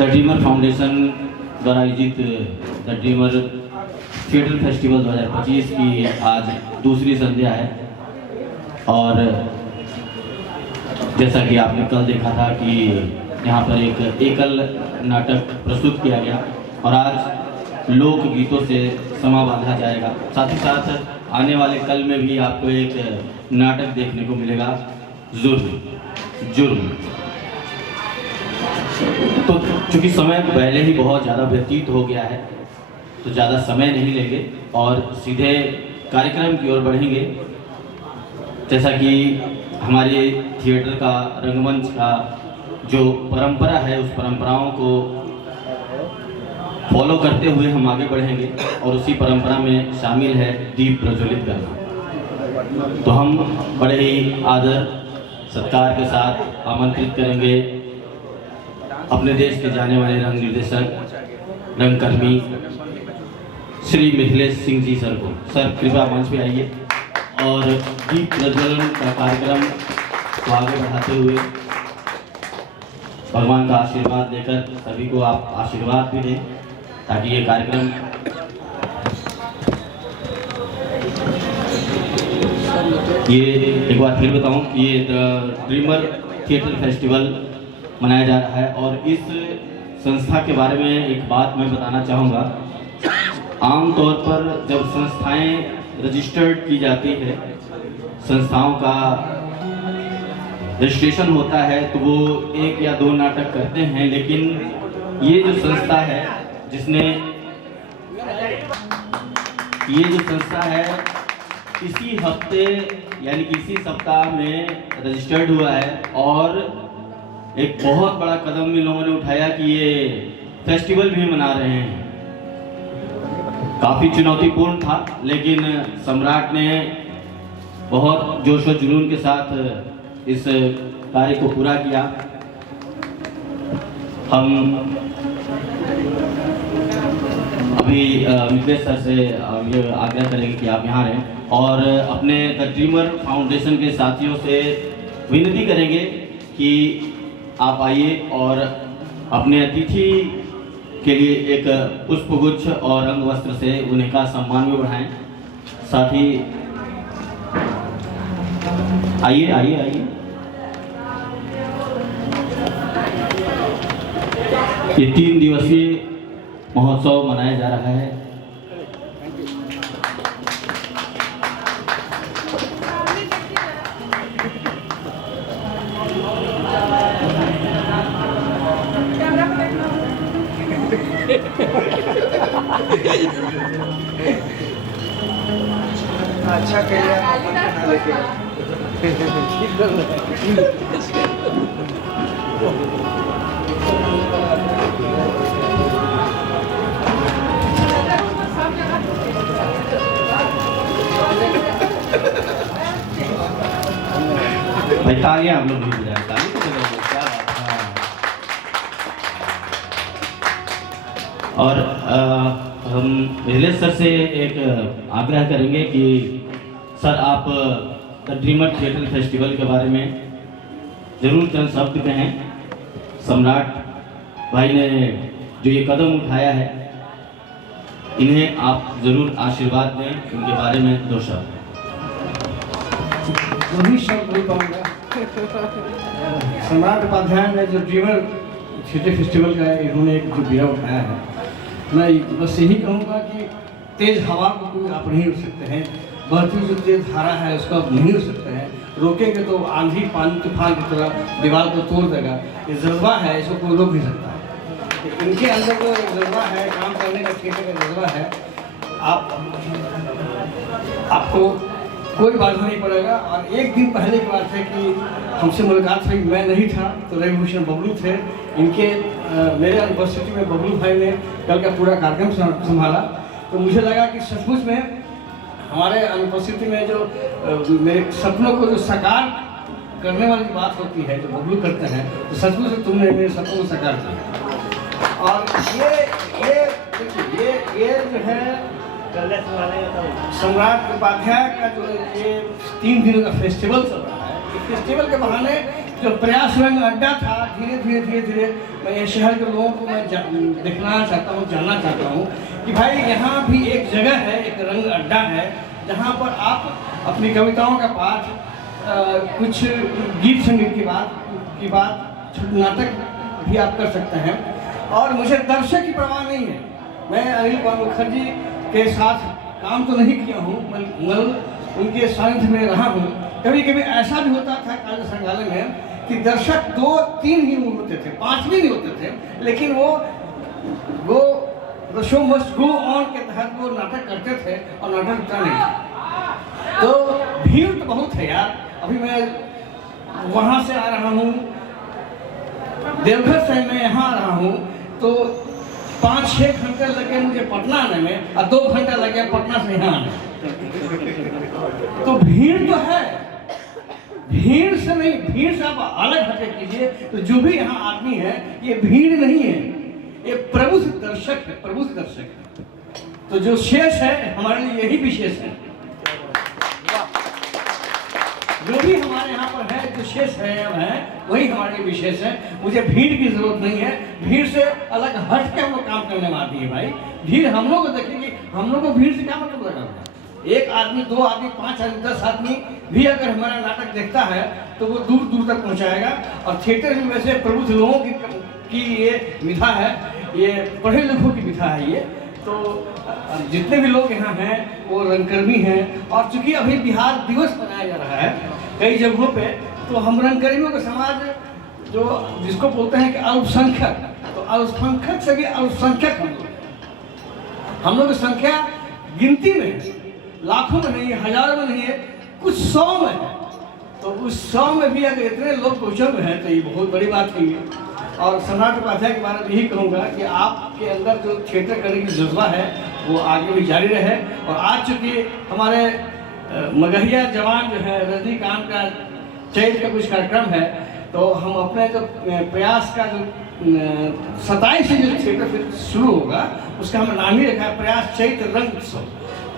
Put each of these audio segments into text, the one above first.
The dreamer foundation द्वारा आयोजित the dreamer theatre festival 2025 की आज दूसरी संध्या है। और जैसा कि आपने कल देखा था कि यहाँ पर एक एकल नाटक प्रस्तुत किया गया और आज लोक गीतों से समा बांधा जाएगा। साथ ही साथ आने वाले कल में भी आपको एक नाटक देखने को मिलेगा, जुर्म। तो चूंकि समय पहले ही बहुत ज़्यादा व्यतीत हो गया है तो ज़्यादा समय नहीं लेंगे और सीधे कार्यक्रम की ओर बढ़ेंगे। जैसा कि हमारे थिएटर का, रंगमंच का जो परंपरा है, उस परंपराओं को फॉलो करते हुए हम आगे बढ़ेंगे और उसी परंपरा में शामिल है दीप प्रज्वलित करना। तो हम बड़े ही आदर सत्कार के साथ आमंत्रित करेंगे अपने देश के जाने वाले रंग निर्देशक, रंगकर्मी श्री मिथिलेश सिंह जी सर को। सर कृपया मंच पे आइए और दीप प्रज्वलन का कार्यक्रम को आगे बढ़ाते हुए भगवान का आशीर्वाद लेकर सभी को आप आशीर्वाद भी दें ताकि ये कार्यक्रम एक बार फिर बताऊं कि ये ड्रीमर थिएटर फेस्टिवल मनाया जा रहा है। और इस संस्था के बारे में एक बात मैं बताना चाहूँगा। आमतौर पर जब संस्थाएं रजिस्टर्ड की जाती है, संस्थाओं का रजिस्ट्रेशन होता है तो वो 1 या 2 नाटक करते हैं, लेकिन ये जो संस्था है इसी हफ्ते यानी कि इसी सप्ताह में रजिस्टर्ड हुआ है और एक बहुत बड़ा कदम इन लोगों ने उठाया कि ये फेस्टिवल भी मना रहे हैं। काफ़ी चुनौतीपूर्ण था, लेकिन सम्राट ने बहुत जोश और जुनून के साथ इस कार्य को पूरा किया। हम अभी मिथिलेश सर से ये आग्रह करेंगे कि आप यहाँ रहें और अपने द ड्रीमर फाउंडेशन के साथियों से विनती करेंगे कि आप आइए और अपने अतिथि के लिए एक पुष्पगुच्छ और रंग वस्त्र से उन्हें का सम्मान भी बढ़ाएं। साथ ही आइए ये 3 दिवसीय महोत्सव मनाया जा रहा है। अच्छा करिए भाई तालियां हम लोग भी बजाएं, ताली तो बजाएं, क्या बात है। और हम मिथिलेश सर से एक आग्रह करेंगे कि सर आप द ड्रीमर थिएटर फेस्टिवल के बारे में जरूर चंद शब्द कहें। सम्राट भाई ने जो ये कदम उठाया है, इन्हें आप जरूर आशीर्वाद दें, इनके बारे में 2 शब्द। वही शब्द बोल पाऊंगा। सम्राट उपाध्याय ने जो ड्रीमर थिएटर फेस्टिवल का इन्होंने एक जो बीड़ा उठाया है, मैं बस यही कहूँगा कि तेज हवा को कोई आप नहीं रोक सकते हैं, बहती जो तेज धारा है उसको आप नहीं रोक सकते हैं। रोकेंगे तो आंधी पानी तूफान की तरह दीवार को तोड़ देगा। ये जज्बा है, इसको कोई रोक नहीं सकता है। इनके अंदर जो एक जज्बा है, काम करने का थिएटर का जज्बा है, आपको कोई बाधा नहीं पड़ेगा। और एक दिन पहले की बात है कि हमसे मुलाकात हुई, मैं नहीं था तो रविभूषण बबलू थे। इनके मेरे अनुपस्थिति में बबलू भाई ने कल का पूरा कार्यक्रम संभाला। तो मुझे लगा कि सचमुच में हमारे अनुपस्थिति में जो मेरे सपनों को जो साकार करने वाली बात होती है, जो बबलू करते हैं, तो सचमुच में तुमने मेरे सपनों को साकार किया। और ये जो है सम्राट उपाध्याय का जो ये 3 दिनों का फेस्टिवल चल रहा है, इस फेस्टिवल के बहाने जो प्रयास रंग अड्डा था, धीरे धीरे धीरे धीरे मैं ये शहर के लोगों को मैं दिखना चाहता हूँ, जानना चाहता हूँ कि भाई यहाँ भी एक जगह है, एक रंग अड्डा है जहाँ पर आप अपनी कविताओं का पाठ, कुछ गीत संगीत की बात, नाटक भी आप कर सकते हैं। और मुझे दर्शक की परवाह नहीं है। मैं अनिल कुमार मुखर्जी के साथ काम तो नहीं किया हूँ, मैं उनके सानिध्य में रहा हूँ। कभी कभी ऐसा भी होता था कार्य संग्रहालय में कि दर्शक 2-3 ही होते थे, 5 भी नहीं होते थे, लेकिन वो the show must go on के तहत वो नाटक करते थे और नाटक रुकता नहीं। तो भीड़ तो बहुत है यार। अभी मैं वहाँ से आ रहा हूँ, देवघर से मैं यहाँ आ रहा हूँ, तो 5-6 घंटे लगे मुझे पटना आने में और 2 घंटा लगे पटना से यहाँ आने में। तो भीड़ तो है, भीड़ से नहीं, भीड़ से आप अलग हटे कीजिए। तो जो भी यहाँ आदमी है ये भीड़ नहीं है, ये प्रभु से दर्शक है, प्रभु से दर्शक है। तो जो शेष है हमारे लिए यही विशेष है। जो भी हमारे यहाँ पर है, जो शेष है वही हमारे लिए विशेष है। मुझे भीड़ की जरूरत नहीं है। भीड़ से अलग हट के हम लोग काम करने वाली है भाई। भीड़ हम लोग को देखेंगे, हम लोग को भीड़ से क्या मतलब लगा होगा। 1 आदमी, 2 आदमी, 5 आदमी, 10 आदमी भी अगर हमारा नाटक देखता है तो वो दूर दूर तक पहुंचाएगा। और थिएटर में वैसे प्रबुद्ध लोगों की ये विधा है, ये पढ़े लिखों की विधा है ये। तो जितने भी लोग यहाँ हैं वो रंगकर्मी हैं। और चूंकि अभी बिहार दिवस मनाया जा रहा है कई जगहों पे, तो हम रंगकर्मियों का समाज जो जिसको बोलते हैं कि अल्पसंख्यक, तो अल्पसंख्यक से भी अल्पसंख्यक हम लोग की संख्या गिनती में है, लाखों में नहीं है, हजारों में नहीं है, कुछ 100 में है। तो उस 100 में भी अगर इतने लोग क्वेश्चन में हैं तो ये बहुत बड़ी बात है। और सम्राट उपाध्याय के बारे में यही कहूँगा कि आपके अंदर जो थिएटर करने की जज्बा है वो आगे भी जारी रहे। और आज चूँकि हमारे मगहिया जवान जो है रजनीकांत का चैत का कुछ कार्यक्रम है, तो हम अपने जो प्रयास का जो 27 से जो थिएटर फिर शुरू होगा उसका हमने नाम ही रखा है प्रयास चैत रंग उत्सव।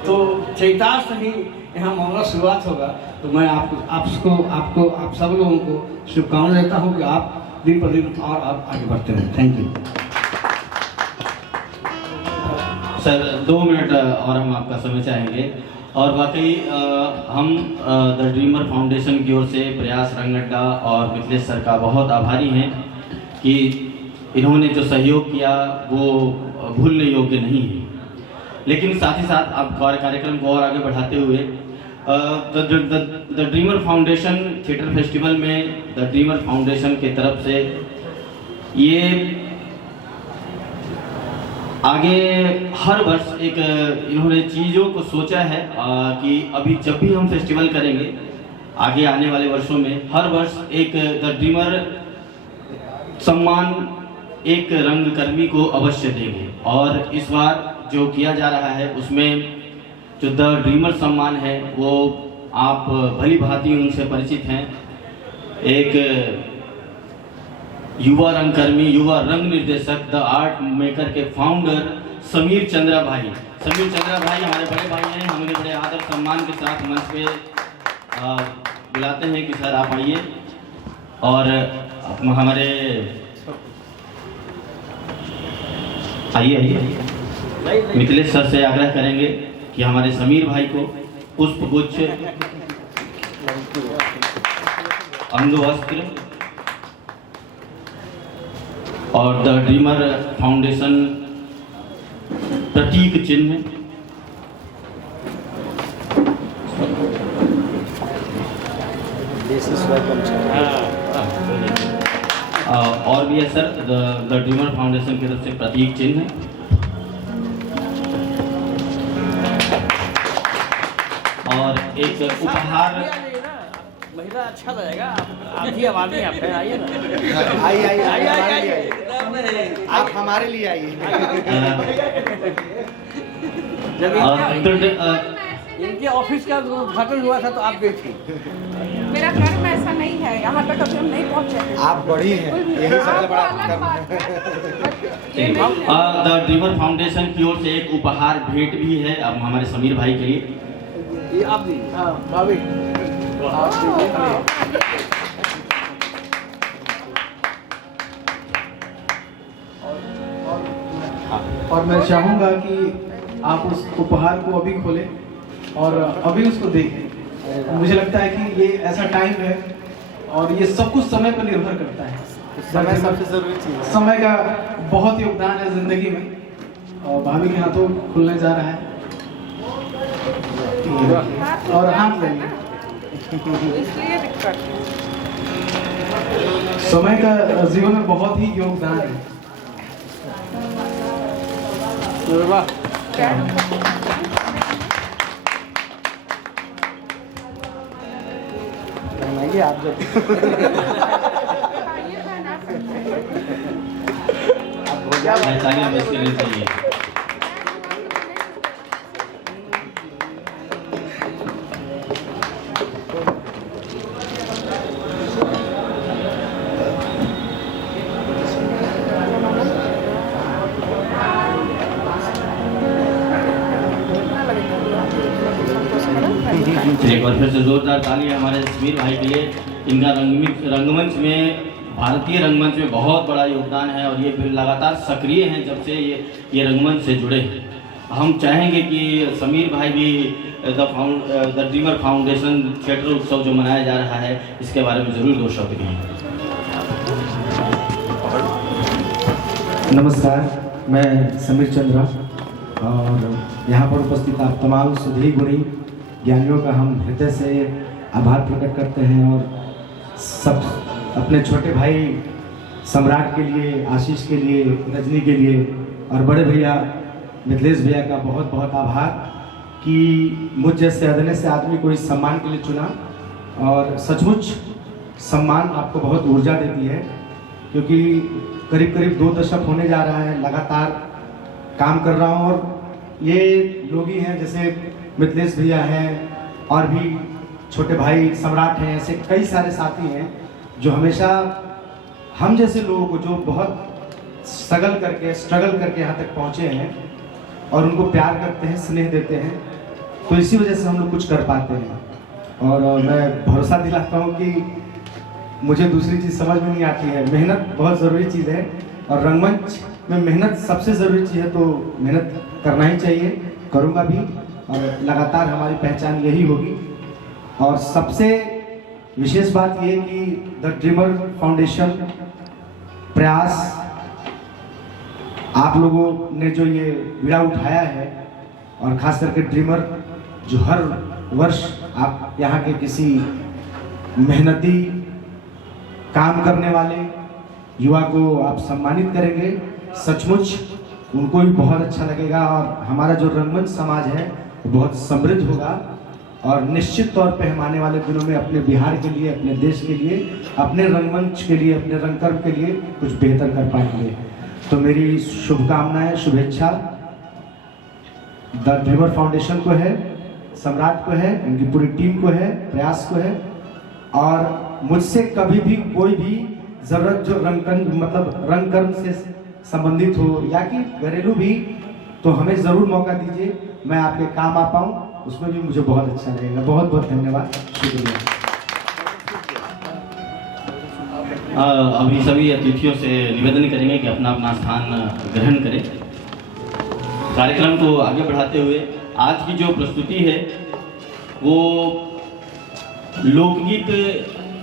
तो चैतार से ही यहाँ मामला शुरुआत होगा। तो मैं आप सब लोगों को शुभकामनाएं देता हूँ कि आप दिन पर दिन और आप आगे बढ़ते रहें। Thank you sir. 2 मिनट और हम आपका समय चाहेंगे। और वाकई हम द ड्रीमर फाउंडेशन की ओर से प्रयास रंग अड्डा और मिथिलेश सर का बहुत आभारी हैं कि इन्होंने जो सहयोग किया वो भूलने योग्य नहीं है। लेकिन साथ ही साथ आप कार्यक्रम को और आगे बढ़ाते हुए the dreamer foundation theatre festival में द ड्रीमर फाउंडेशन की तरफ से ये आगे हर वर्ष एक इन्होंने चीज़ों को सोचा है कि अभी जब भी हम फेस्टिवल करेंगे आगे आने वाले वर्षों में हर वर्ष एक द ड्रीमर सम्मान एक रंगकर्मी को अवश्य देंगे। और इस बार जो किया जा रहा है उसमें जो द ड्रीमर सम्मान है वो आप भली भांति उनसे परिचित हैं। एक युवा रंगकर्मी, युवा रंग निर्देशक, द आर्ट मेकर के फाउंडर समीर चंद्रा भाई हमारे बड़े भाई हैं। हम उन्हें बड़े आदर सम्मान के साथ मंच पे बुलाते हैं कि सर आप आइए। और हमारे आइए मिथिलेश सर से आग्रह करेंगे कि हमारे समीर भाई को पुष्पगुच्छ, अंगवस्त्र और द ड्रीमर फाउंडेशन प्रतीक चिन्ह और भी है सर द ड्रीमर फाउंडेशन की तरफ से प्रतीक चिन्ह और एक उपहार। महिला अच्छा लगेगा, आप ही आवाज़ आप आइए ना, आइए आप हमारे लिए आइए। इनके ऑफिस का उद्घाटन हुआ था तो आप गई थी। मेरा कर्म ऐसा नहीं है, यहाँ तक अभी हम नहीं पहुँचे। आप बड़ी हैं, यही सबसे बड़ा कर्म है। द ड्रीमर फाउंडेशन की ओर से एक उपहार भेंट भी है अब हमारे समीर भाई के लिए। ये आप दी, हाँ भाभी। और मैं चाहूँगा कि आप उस उपहार को अभी खोलें और अभी उसको देखें। मुझे लगता है कि ये ऐसा टाइम है और ये सब कुछ समय पर निर्भर करता है। समय सबसे जरूरी चीज़ है। समय का बहुत योगदान है जिंदगी में। और भाभी के हाथों खुलने जा रहा है और हाथ लेंगे। इसलिए दिक्कत है। समय का जीवन में बहुत ही योगदान है। वाह, क्या नहीं आप जब खाइए बना सकते हैं। पहचानिए बस के लिए चाहिए। एक बार फिर से जोरदार तालियां हमारे समीर भाई के लिए। इनका रंगमंच में, भारतीय रंगमंच में बहुत बड़ा योगदान है और ये लगातार सक्रिय हैं जब से ये रंगमंच से जुड़े हैं। हम चाहेंगे कि समीर भाई भी द ड्रीमर फाउंडेशन थिएटर उत्सव जो मनाया जा रहा है इसके बारे में ज़रूर दो शब्द कहें। नमस्कार, मैं समीर चंद्रा और यहाँ पर उपस्थित आप तमाम सुधी गुणी ज्ञानियों का हम हृदय से आभार प्रकट करते हैं और सब अपने छोटे भाई सम्राट के लिए, आशीष के लिए, रजनी के लिए और बड़े भैया मिथिलेश भैया का बहुत बहुत आभार कि मुझ जैसे अदने से आदमी को इस सम्मान के लिए चुना। और सचमुच सम्मान आपको बहुत ऊर्जा देती है क्योंकि करीब करीब 2 दशक होने जा रहा है लगातार काम कर रहा हूँ और ये लोग ही हैं जैसे मिथिलेश भैया हैं और भी छोटे भाई सम्राट हैं, ऐसे कई सारे साथी हैं जो हमेशा हम जैसे लोगों को जो बहुत स्ट्रगल करके यहाँ तक पहुँचे हैं और उनको प्यार करते हैं, स्नेह देते हैं, तो इसी वजह से हम लोग कुछ कर पाते हैं। और मैं भरोसा दिलाता हूँ कि मुझे दूसरी चीज़ समझ में नहीं आती है। मेहनत बहुत ज़रूरी चीज़ है और रंगमंच में मेहनत सबसे ज़रूरी चीज़ है, तो मेहनत करना ही चाहिए, करूँगा भी और लगातार हमारी पहचान यही होगी। और सबसे विशेष बात ये कि द ड्रीमर फाउंडेशन प्रयास, आप लोगों ने जो ये बीड़ा उठाया है और ख़ास करके ड्रीमर जो हर वर्ष आप यहाँ के किसी मेहनती काम करने वाले युवा को आप सम्मानित करेंगे, सचमुच उनको भी बहुत अच्छा लगेगा और हमारा जो रंगमंच समाज है वो बहुत समृद्ध होगा और निश्चित तौर पे हम आने वाले दिनों में अपने बिहार के लिए, अपने देश के लिए, अपने रंगमंच के लिए, अपने रंगकर्म के लिए कुछ बेहतर कर पाएंगे। तो मेरी शुभकामनाएं, शुभेच्छा द ड्रीमर फाउंडेशन को है, सम्राट को है, उनकी पूरी टीम को है, प्रयास को है। और मुझसे कभी भी कोई भी ज़रूरत जो रंगकर्म से संबंधित हो या कि घरेलू भी, तो हमें ज़रूर मौका दीजिए, मैं आपके काम आ पाऊँ, उसमें भी मुझे बहुत अच्छा लगेगा। बहुत बहुत धन्यवाद, शुक्रिया। अभी सभी अतिथियों से निवेदन करेंगे कि अपना अपना स्थान ग्रहण करें। कार्यक्रम को आगे बढ़ाते हुए आज की जो प्रस्तुति है वो लोकगीत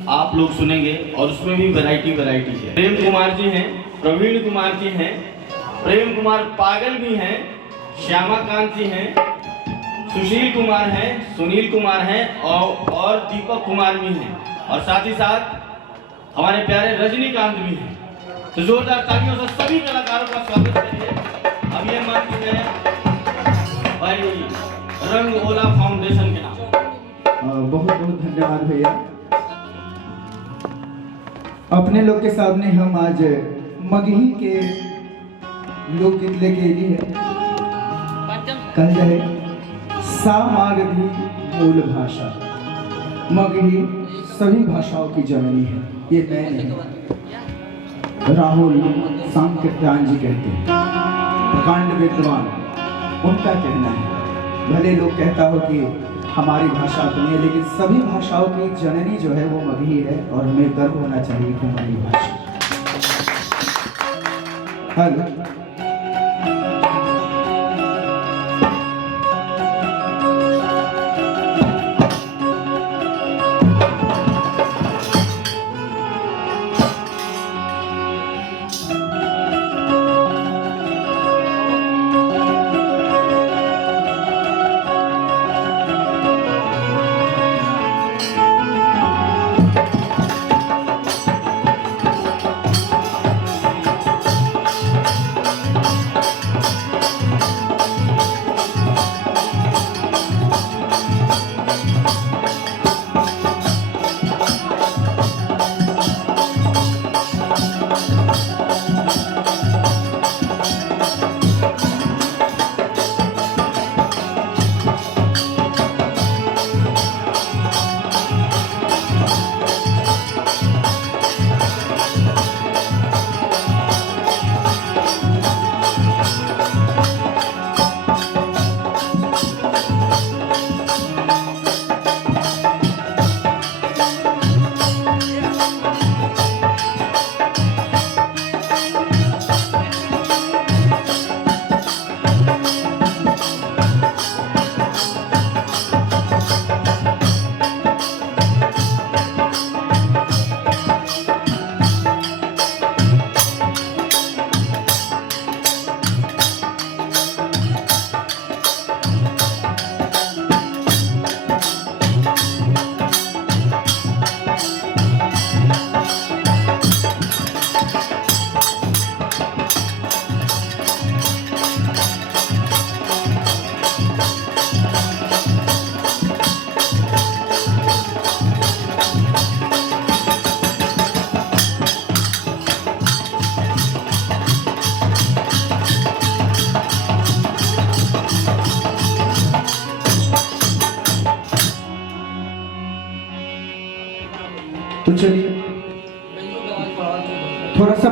आप लोग सुनेंगे और उसमें भी वैरायटी है। प्रेम कुमार जी हैं, प्रवीण कुमार जी हैं, प्रेम कुमार पागल भी हैं, श्यामाकांत जी हैं, सुशील कुमार हैं, सुनील कुमार हैं और दीपक कुमार भी हैं और साथ ही साथ हमारे प्यारे रजनीकांत भी हैं। तो जोरदार तालियों से सभी कलाकारों का स्वागत करिए। अब ये मंच है भाई रंग ओला फाउंडेशन के नाम। बहुत बहुत धन्यवाद भैया। अपने लोग के सामने हम आज मगही के लोकगीत लेके आई है। कल जाए सामागधी मूल भाषा, मगही सभी भाषाओं की जननी है। ये मैं नहीं, राहुल सांकृत्यान जी कहते हैं, प्रकांड विद्वान, उनका कहना है। भले लोग कहता हो कि हमारी भाषा अपनी है, लेकिन सभी भाषाओं की जननी जो है वो मगही है और हमें गर्व होना चाहिए कि हमारी भाषा। हेलो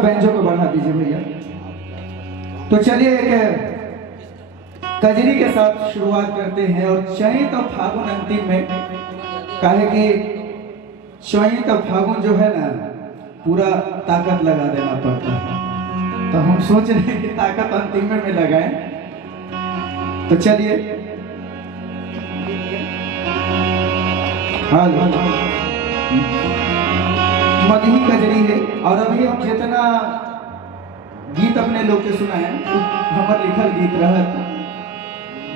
बेंचों को बढ़ा दीजिए भैया। तो चलिए एक कजरी के साथ शुरुआत करते हैं। और चैत और फागुन अंतिम में कहे कि चैत और फागुन जो है ना पूरा ताकत लगा देना पड़ता है, तो हम सोच रहे हैं कि ताकत अंतिम में लगाएं। तो चलिए हाँ मगही कजरी है। और अभी हम जितना गीत अपने लोग के सुना है हमार लिखल गीत रहत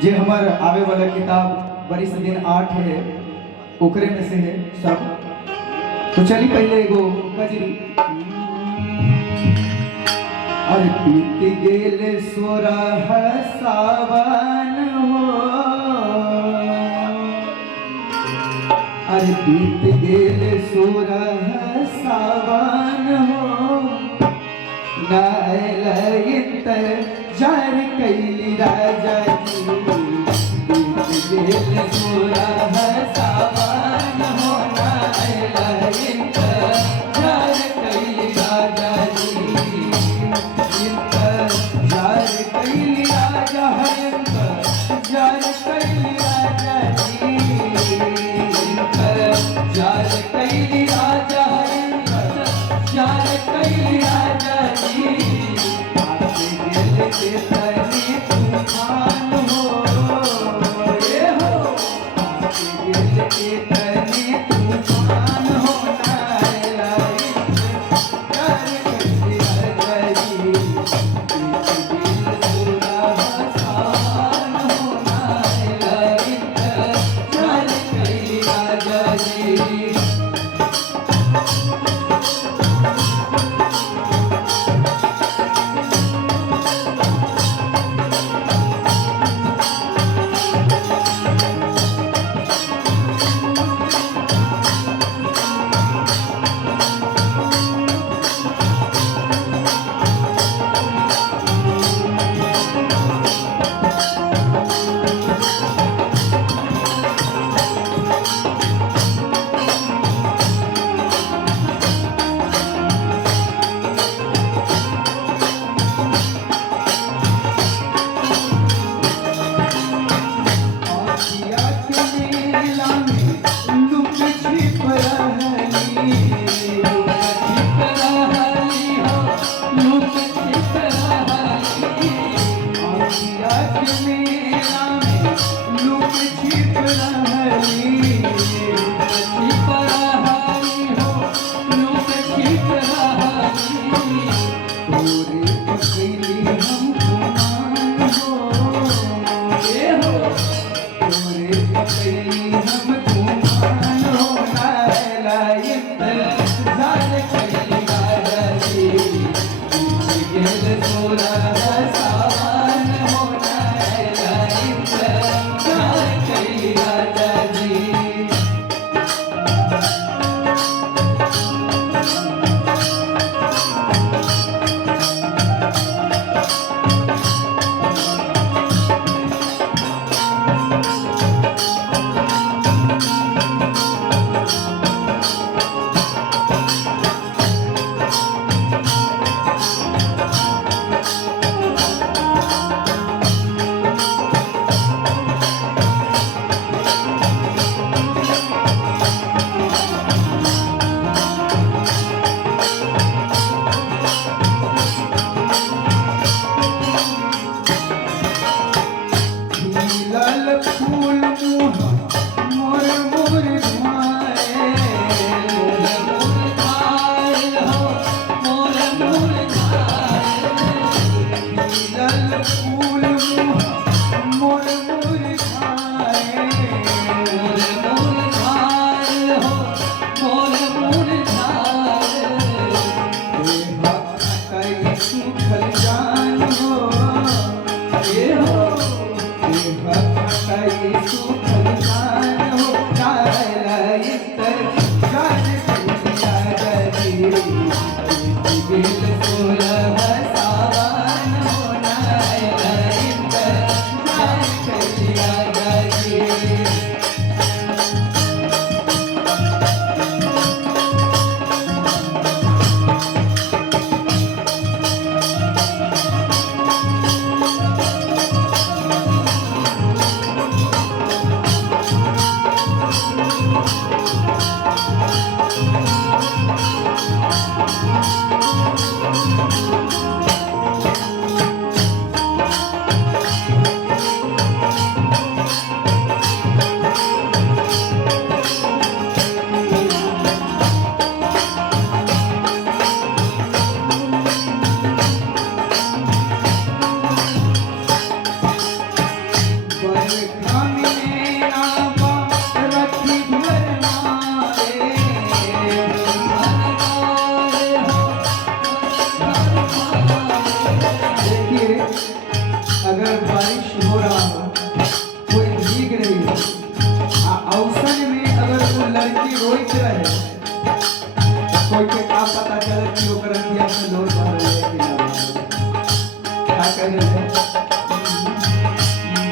जे हमार आवे वाला किताब बरिस दिन 8 है ओकरे में से है सब। तो चलिए पहले एगो कजरी। अरे बीत गेल 16 सावन हो, अरे बीत गेल 16 सावन हो, नायलयित जार कैली राजा जी। बीत गेल 16 सावन हो, नायलयित जार कैली राजा जी। जार कैली राजा जार कैली राजा जी। जार कैली राजा जार कैली राजा जी। आते गेल के तनी तूफान हो ये हो। आते गेल के तनी तूफान हो, नायलयित जार कैली राजा जी। बीत गेल 16 सावन हो, नायलयित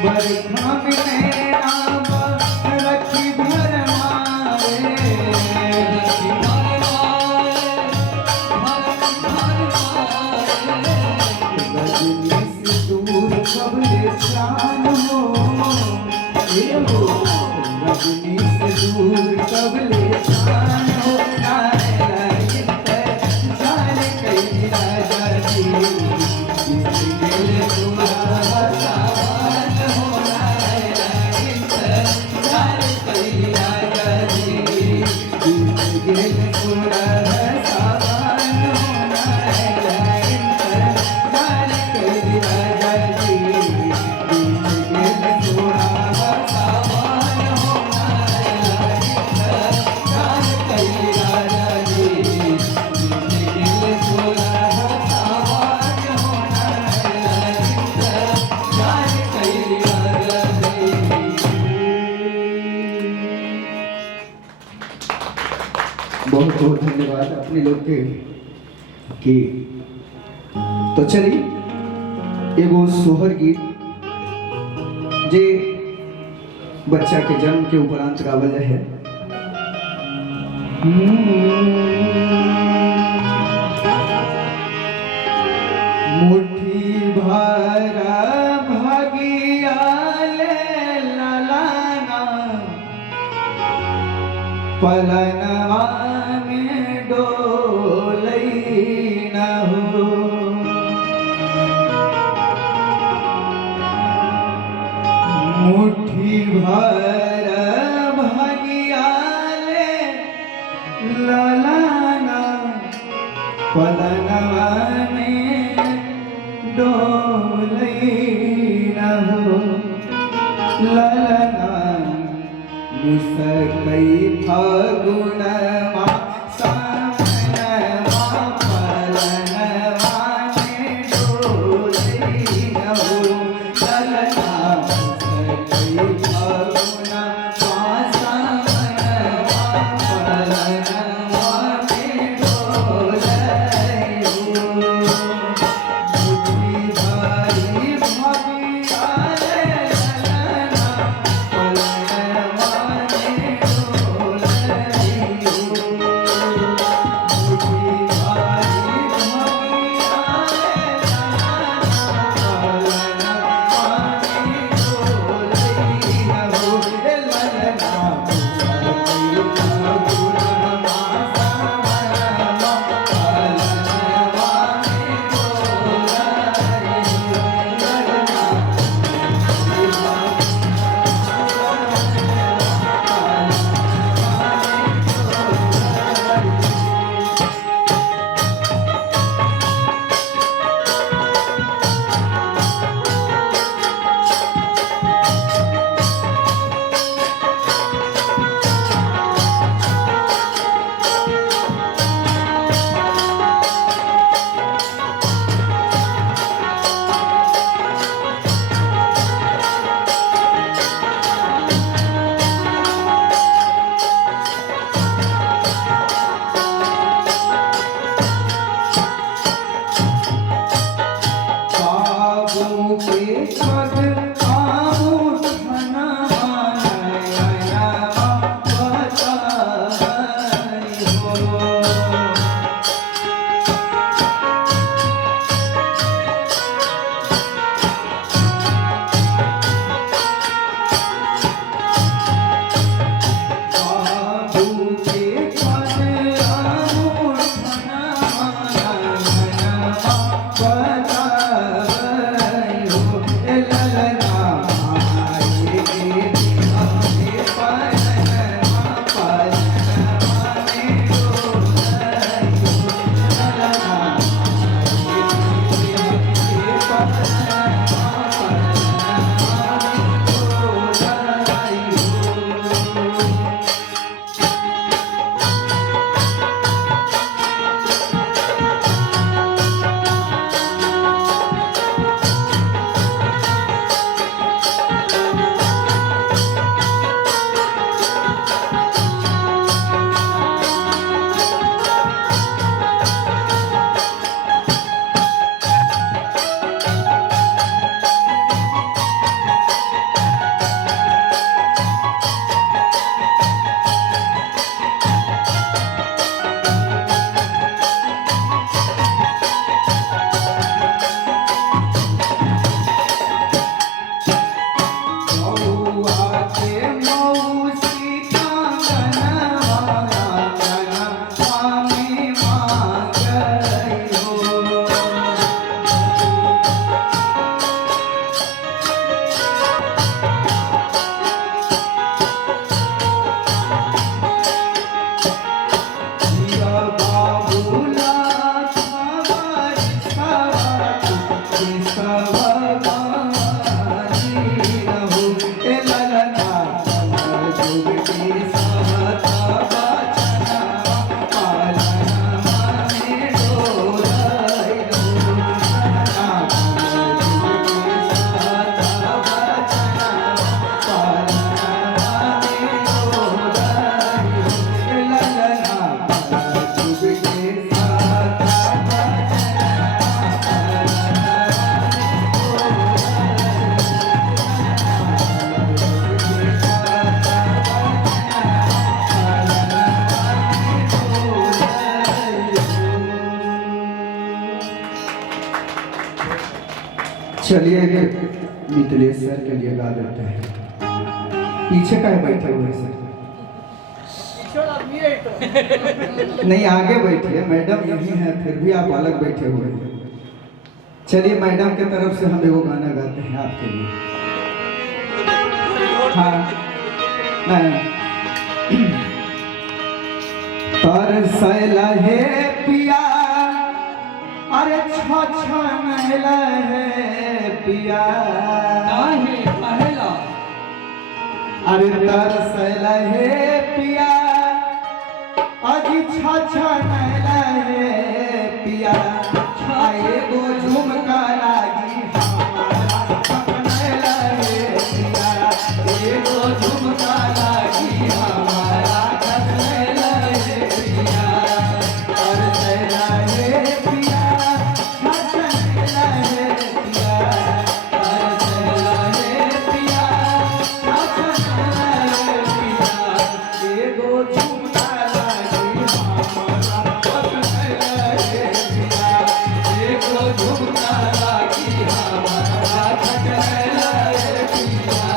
बरखा में नैना रखी भर मारे, रजनी से दूर कबले चान हो, रजनी से दूर कबले चान हो, जाने कहीं राजा जी बहुत बहुत धन्यवाद अपने लोग के। तो चलिए एगो सोहर गीत जे बच्चा के जन्म के उपरांत गावल है। मुट्ठी भर भगिया ले ललाना, पलनवा में डोलई न हो, मुट्ठी भर भगिया ले ललाना, पलनवा में डोलई न हो, ललना मुसकई फागुनमा सामनवा पलनवा में डोलई न हो, ललना मुसकई फागुनमा सामनवा पलनवा में डोलई हो, मुट्ठी भरी भगिया ले ललना, पलनवा में डोलई la la la चलिए मिथिलेश सर के लिए गा देते हैं। पीछे का बैठे हुए सर, नहीं आगे बैठिए, मैडम यही है, फिर भी आप अलग बैठे हुए हैं। चलिए मैडम के तरफ से हम एगो गाना गाते हैं आपके लिए। हाँ तरसैला हे पिया, अरे छछनैला हे पिया, अरे तरसैला हे पिया, अजी छछनैला हे पिया, एगो झुमका लागी हमारा छछनैला हे पिया, एगो झुमका लागी हमारा छछनैला हे पिया, तरसैला हे पिया, छछनैला हे पिया, तरसैला हे पिया, छछनैला हे पिया, एगो झुमका लागी हमारा छछनैला हे पिया, एगो झुमका लागी हमारा छछनैला हे पिया।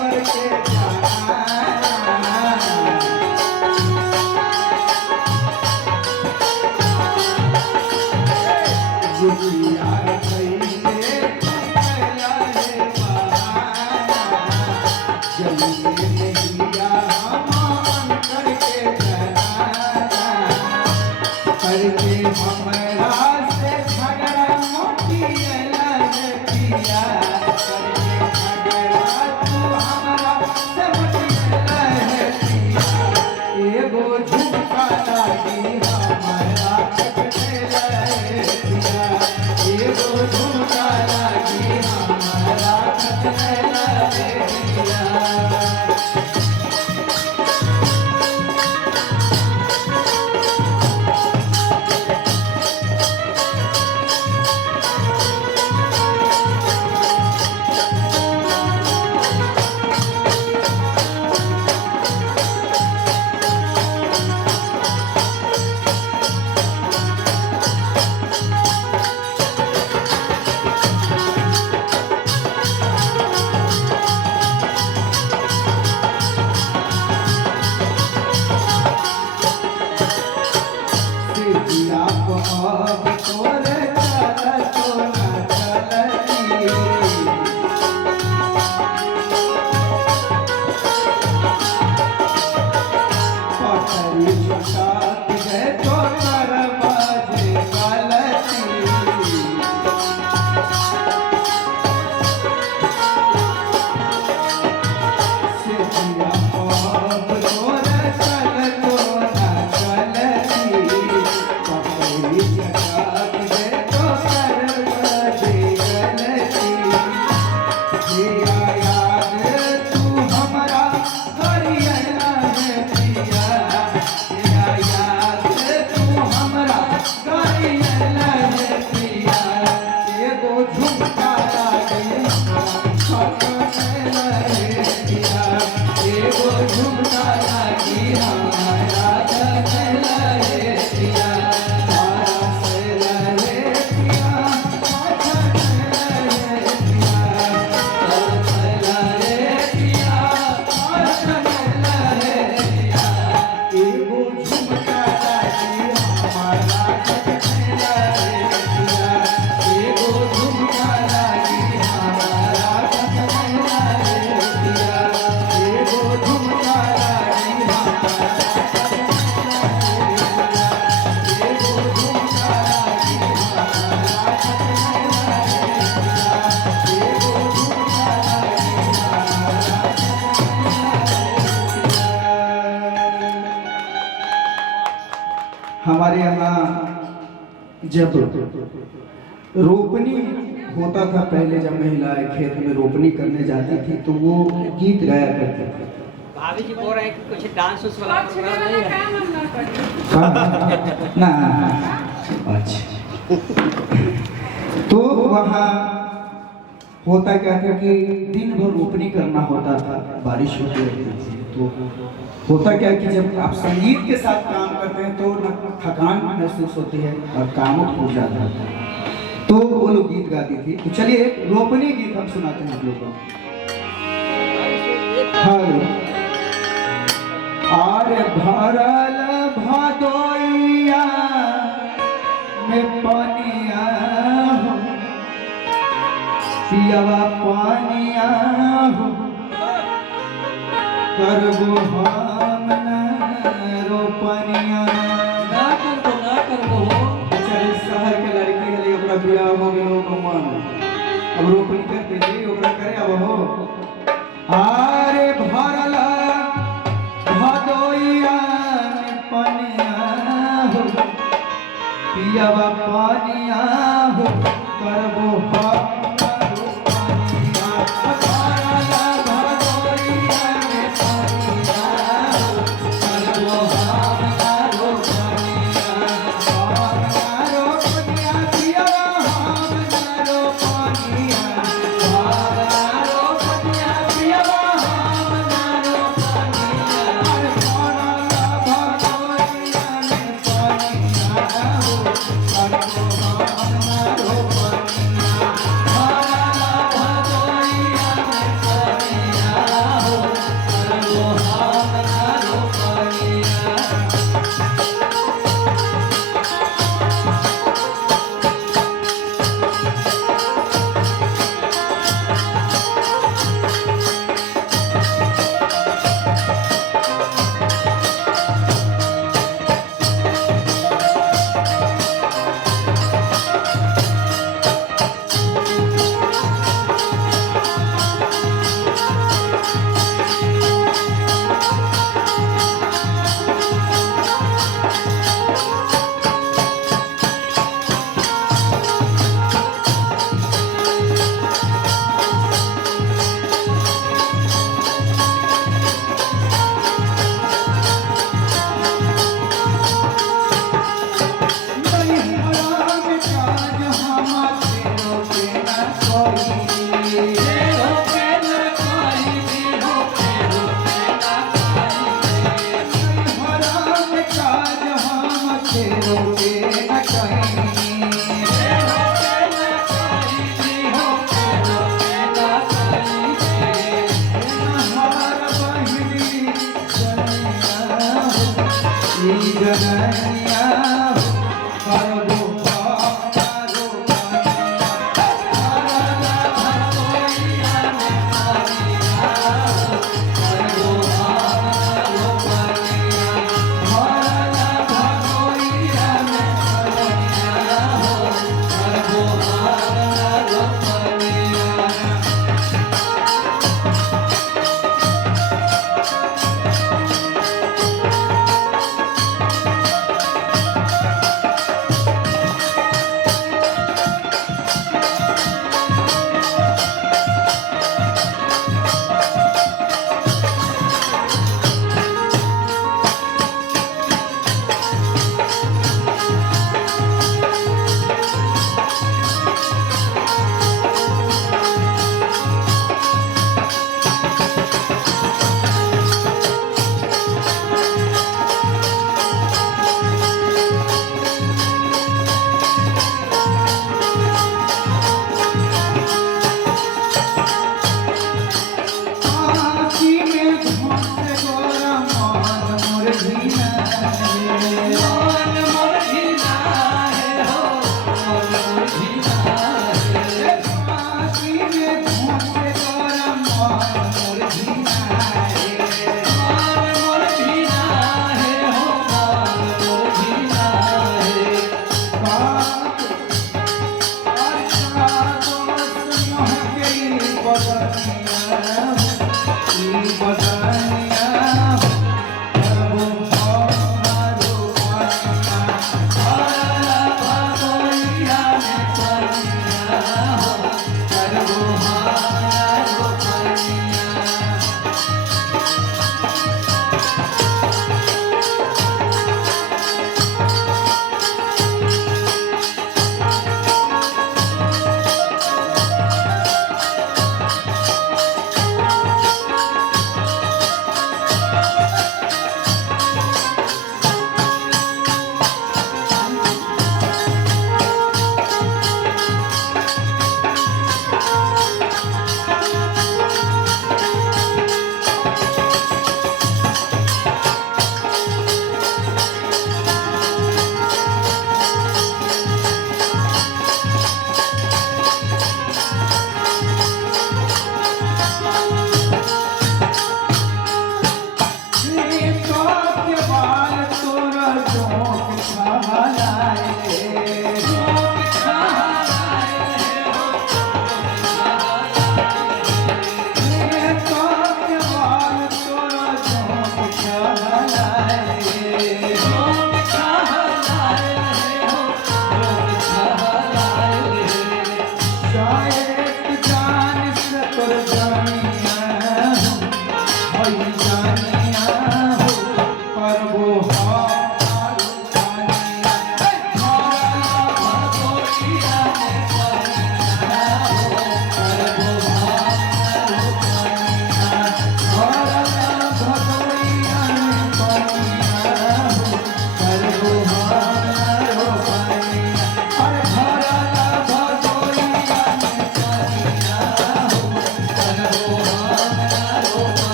करके जाना हमारे यहाँ जब रोपनी होता था, पहले जब महिलाएं खेत में रोपनी करने जाती थी तो वो गीत गाया करते थे। भाभी जी बोल रहे हैं कि कुछ डांस उस वाला प्रोग्राम नहीं है। काम हम ना करें। हाँ, ना अच्छा। तो वहाँ होता क्या था कि दिन भर रोपनी करना होता था, बारिश होती रहती थी। तो होता क्या कि जब आप संगीत के साथ काम करते हैं तो न थकान महसूस होती है और काम हो जाता है। तो वो लोग गीत गाती थी। तो चलिए एक रोपनी गीत हम सुनाते हैं आप लोगों को। आरे भरल भदोइया में पानिया हो, पियवा पानिया हो, करबो हम न रोपनिया। ना करबो बेचारे शहर के लड़की के लिए ओकरा बियाह हो गेलो गमन, अब रोपनी करते जी ओकरा करे अब हो। आरे भरल भदोइया में पानिया हो, पियवा पानिया हो, करबो हम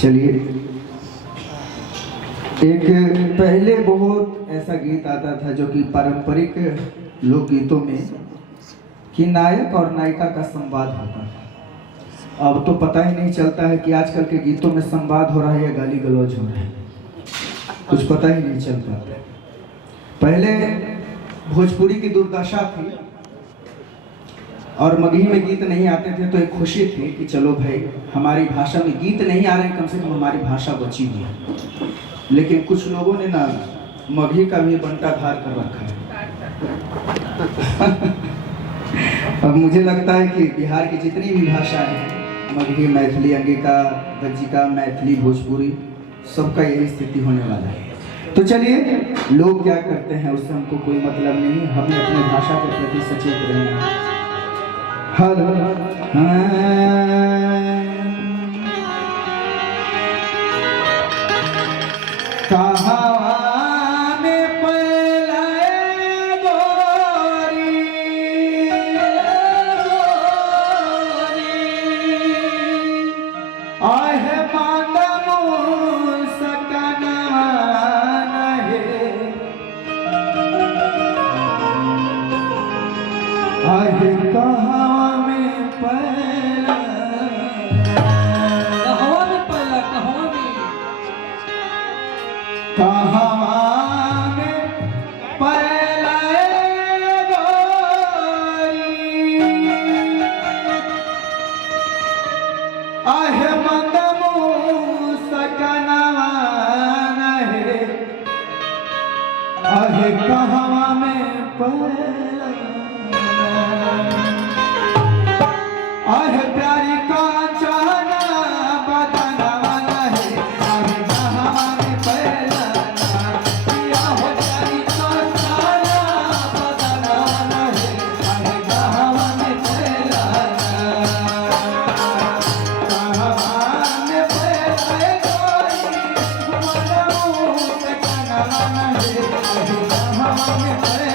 चलिए, एक पहले बहुत ऐसा गीत आता था जो कि पारंपरिक लोकगीतों में कि नायक और नायिका का संवाद होता था। अब तो पता ही नहीं चलता है कि आजकल के गीतों में संवाद हो रहा है या गाली गलौज हो रहा है, कुछ पता ही नहीं चल पाता। पहले भोजपुरी की दुर्दशा थी और मगही में गीत नहीं आते थे तो एक खुशी थी कि चलो भाई हमारी भाषा में गीत नहीं आ रहे हैं, कम से कम हमारी भाषा बची हुई है। लेकिन कुछ लोगों ने ना मगही का भी बंटाधार कर रखा है। अब मुझे लगता है कि बिहार की जितनी भी भाषा है, मगही, मैथिली, अंगिका, गज्जिका, मैथिली, भोजपुरी, सबका यही स्थिति होने वाला है। तो चलिए, लोग क्या करते हैं उससे हमको कोई मतलब नहीं, हमें अपनी भाषा के प्रति सचेत रहना है। कहाँ में पलाए गोरी, आहे मांगमो सकना है, आहे कहाँ में पला, कहवा में पहला, कहाँ में पलाए गोरी, आहे मंगमो सकना है, आहे कहाँ में पला, आहे प्यारी कांचना बदनवा है, आहे कहाँ में पला, पिया हो प्यारी कांचना बदनवा है, आहे कहाँ में पला, कहाँ में पला गोरी, मनमो सकना है, आहे कहाँ में पला,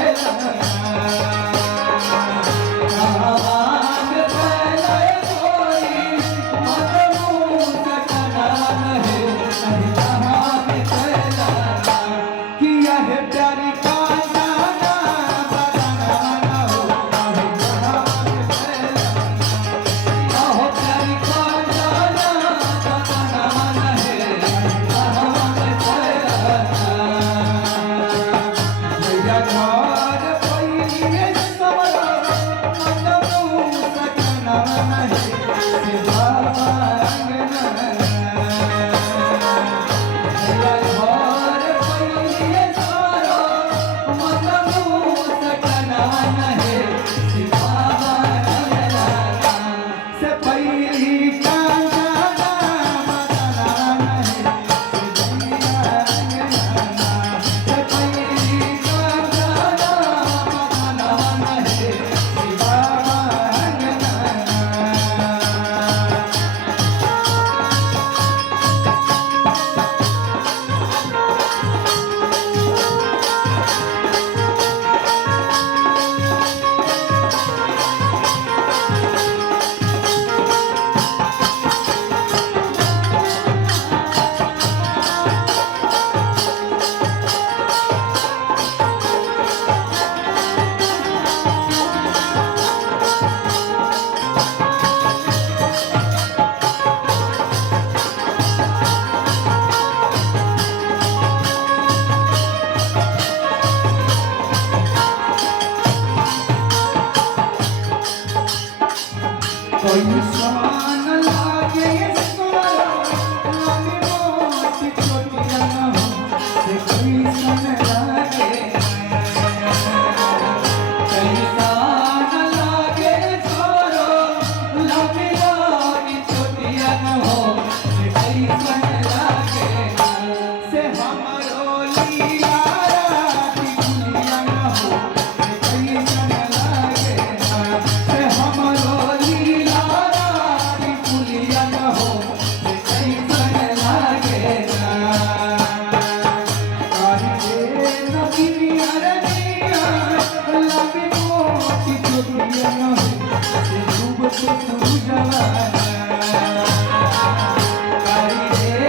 Hari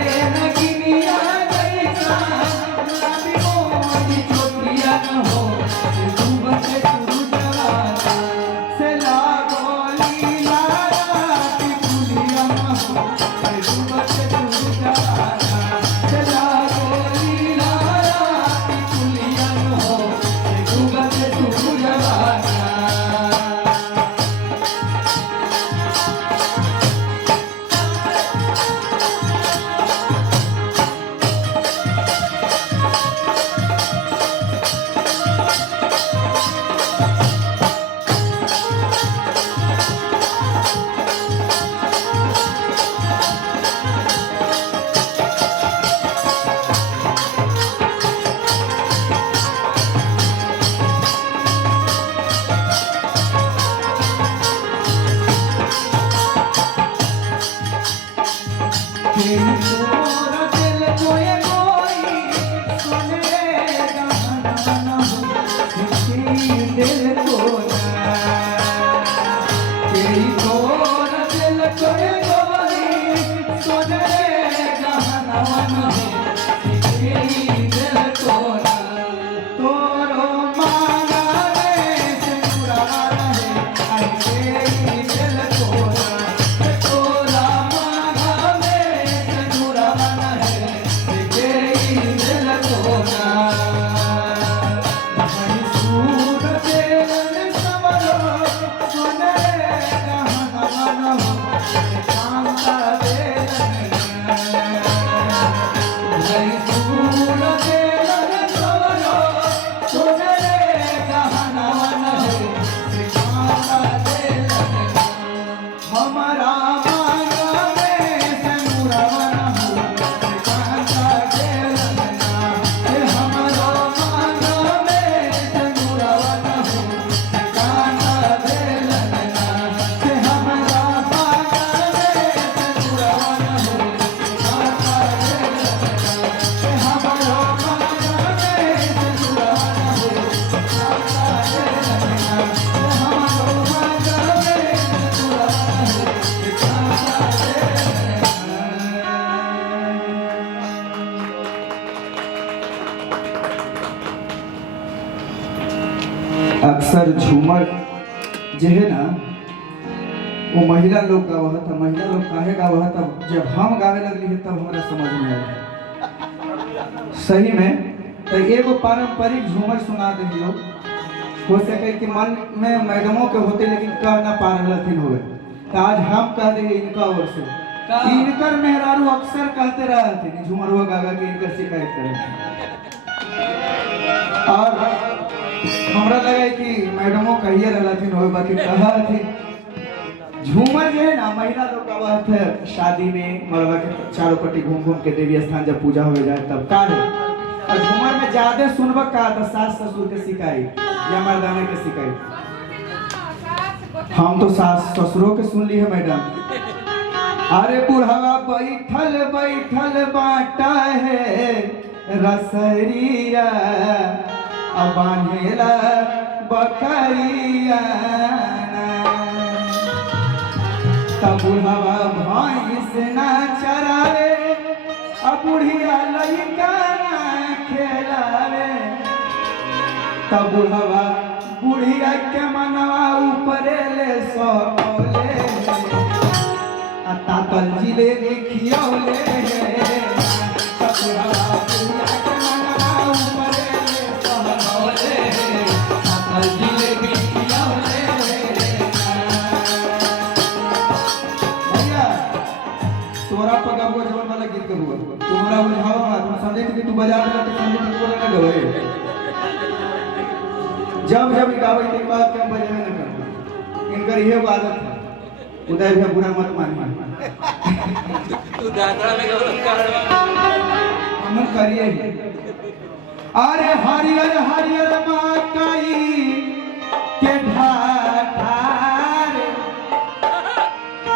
जो है ना वो महिला लोग गावा था। महिला लोग काहे गावा था, जब हम गावे लगली है तब हमारा समझ में आया सही में। तो एगो पारंपरिक झूमर सुना दियो, हो सके कि मन में मैडमों के होते लेकिन कह ना पा रहे हुए, तो आज हम कह देंगे इनका ओर से। इनकर मेहरारू अक्सर कहते रहते कि झूमरवा गागा के इनकर शिकायत करें, और हमरा लगा कि मैडमों कहिए रहती हो, बाकी कहा थी झूमर जो है ना महिला लोग का बात है शादी में मरवा के चारों पट्टी घूम घूम के देवी स्थान जब पूजा हो जाए तब का है। और झूमर में ज्यादा सुनबा का तो सास ससुर के शिकायत या मर्दाने के शिकायत। हम तो सास ससुरों के सुन ली है मैडम। अरे बुढ़ावा बैठल बैठल बाटा है रसरिया, अब बांधेला बकरिया, तब बुढ़ावा भैंस ना चरावे, अब बुढ़िया लइका ना खेलावे, तब बुढ़ावा बुढ़िया के मनवा ऊपरे ले सोले, तातल जिलेबी खियौले, तब बुढ़ावा बुढ़िया के मनवा ऊपरे ले सोले, तातल जिलेबी खियौले। तोरा पगा हुआ जवन वाला गीत हुआ तुम्हारा उलझावा मत, तुम समझे कि तू बजा रहा तो समझे कि बोले ना गवे। जब जब गावे के बाद कम बजावे ना कर, इनकर ये आदत है। उदय भी बुरा मत मान तू दादरा में गौरव करवा हम करिए। अरे हरियर हरियर मकई के ढाढार,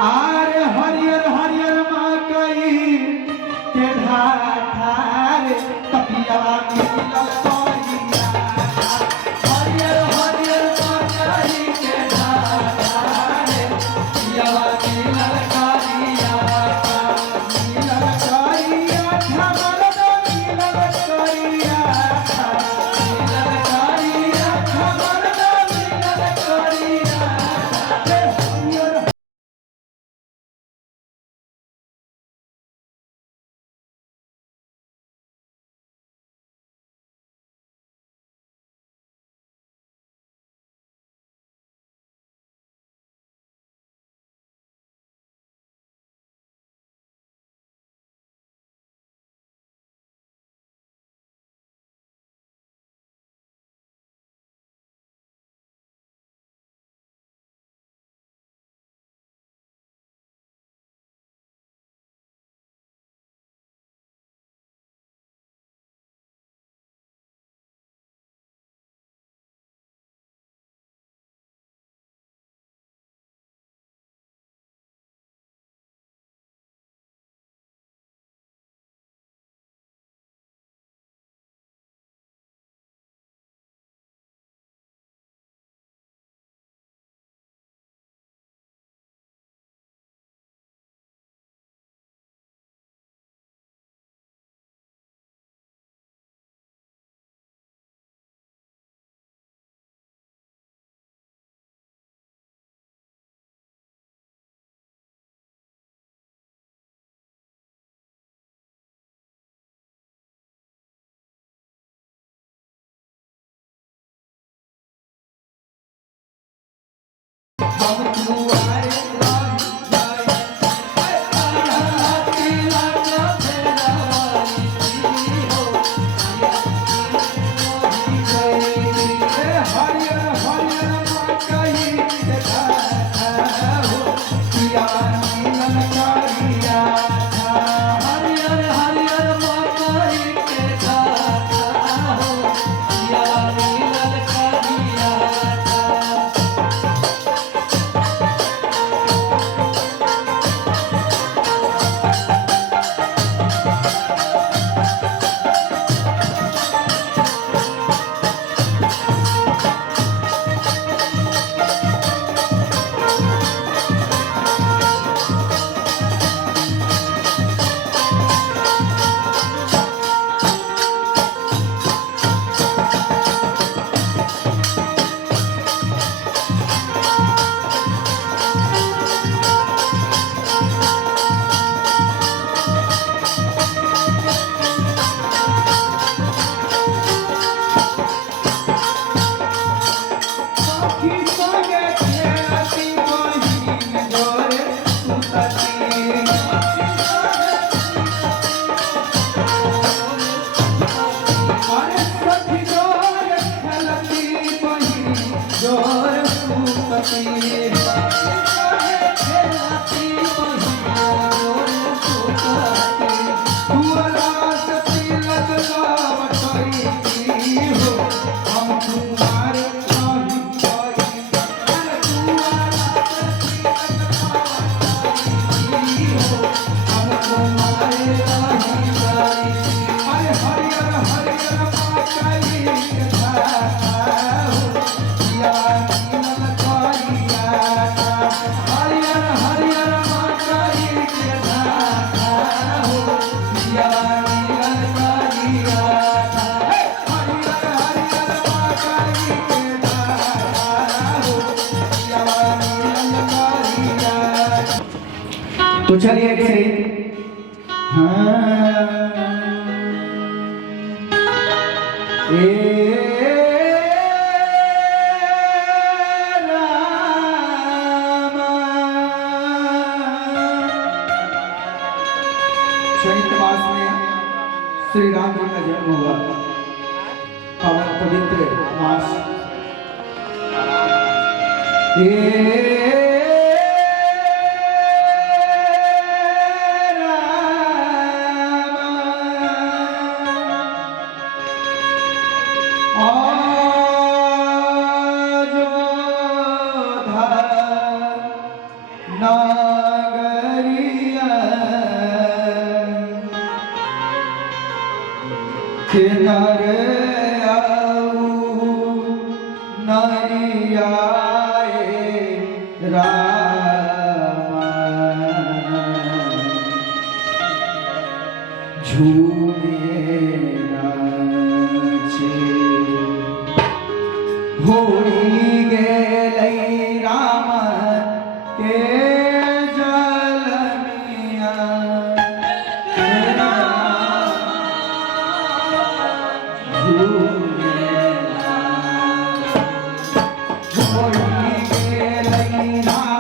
अरे हरियर हरियर मकई के ढाढार, तपिया मिलल करिया, हरियर हरियर मकई के ढाढार, तपिया मिलल करिया, मिलल करिया, खबर दो मिलल करिया, मिलल करिया, खबर दो मिलल करिया, हरियर हम तुम्हारे तो चलिए एक से हाँ चैत मास में श्री राम जी का जन्म हुआ, पावन पवित्र मास। होई गेलै राम के जलमिया होई गेलै राम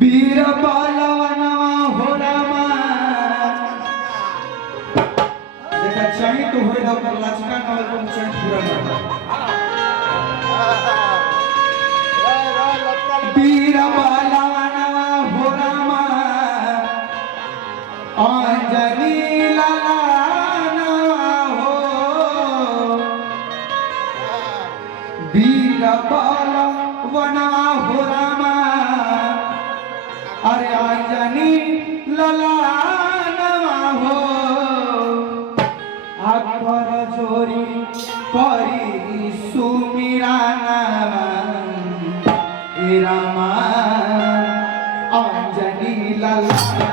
वीर बालवनवा हो रामा देखा चाही तो होई ना पर लचका ना हो तो चाही पूरा ना वीर बालवनवा हो रामा अंजनी लाला हो वीर बालवनवा हो रामा अरे अंजनी ललानवा हो अकबर जोरी करी सुमिराना ए रामा अंजनी ललानवा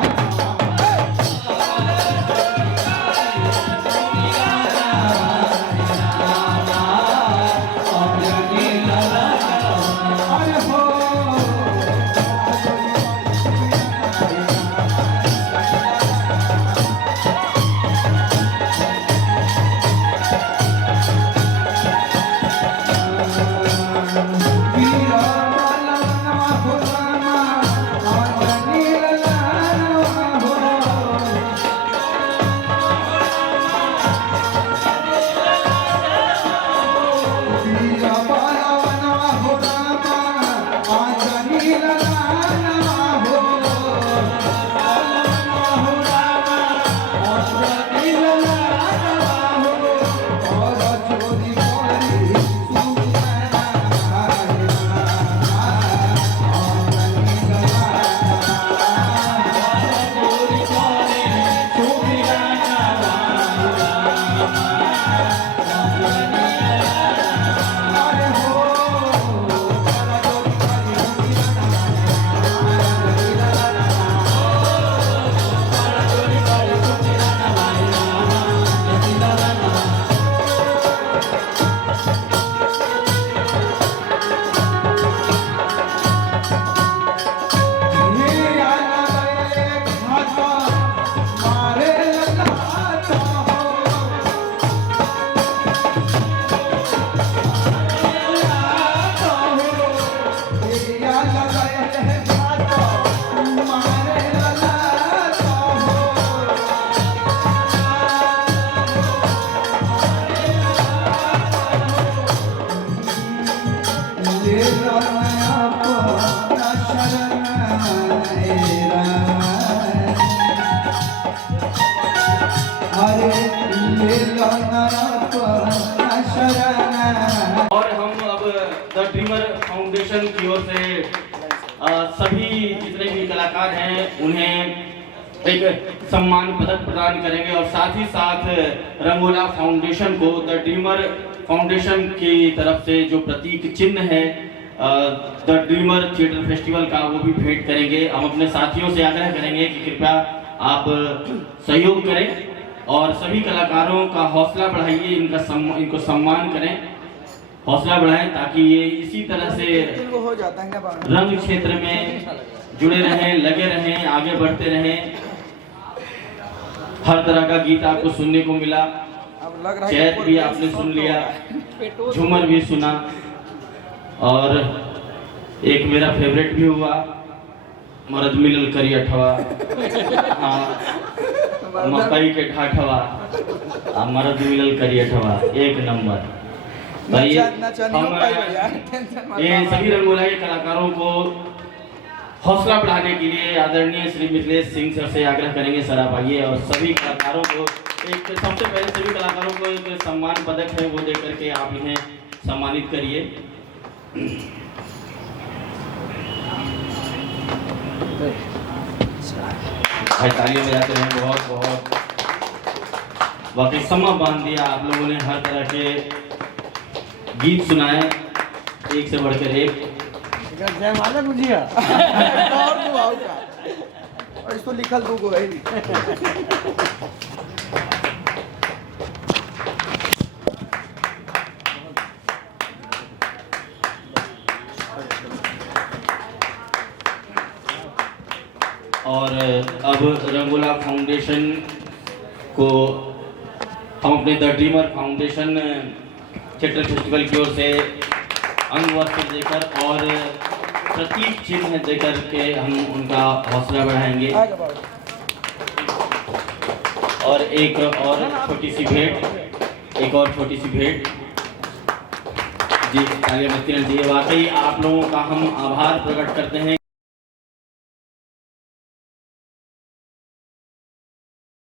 और हम अब द ड्रीमर फाउंडेशन की ओर से सभी जितने भी कलाकार हैं उन्हें एक सम्मान पदक प्रदान करेंगे और साथ ही साथ रंगोला फाउंडेशन को द ड्रीमर फाउंडेशन की तरफ से जो प्रतीक चिन्ह है द ड्रीमर थिएटर फेस्टिवल का वो भी भेंट करेंगे। हम अपने साथियों से आग्रह करेंगे कि कृपया आप सहयोग करें और सभी कलाकारों का हौसला बढ़ाइए, इनको सम्मान करें, हौसला बढ़ाएं ताकि ये इसी तरह से रंग क्षेत्र में जुड़े रहें, लगे रहें, आगे बढ़ते रहें। हर तरह का गीत आपको सुनने को मिला, चैत भी आपने सुन लिया, झूमर भी सुना और एक मेरा फेवरेट भी हुआ, मरद मिलल करियठवा, मकई के ढाठवा, मरद मिलल करियठवा, एक नंबर। ये सभी रंगोला के कलाकारों को हौसला बढ़ाने के लिए आदरणीय श्री मिथिलेश सिंह सर से आग्रह करेंगे, सर आप आइए और सभी कलाकारों को एक सबसे पहले सभी कलाकारों को एक सम्मान पदक है वो दे करके आप इन्हें सम्मानित करिए। भाई तालियां बजाते हैं, बहुत बहुत वाकई समा बांध दिया आप लोगों ने, हर तरह के गीत सुनाए एक से बढ़कर एक। जयमाला बुझिया और इसको लिखल दू गो है। और अब रंगोला फाउंडेशन को हम अपने the dreamer foundation theatre festival की ओर से अंग वस्त्र देकर और प्रतीक चिन्ह देकर के हम उनका हौसला बढ़ाएंगे और एक और छोटी सी भेंट जी तालियां बजती रहनी चाहिए। वाकई आप लोगों का हम आभार प्रकट करते हैं।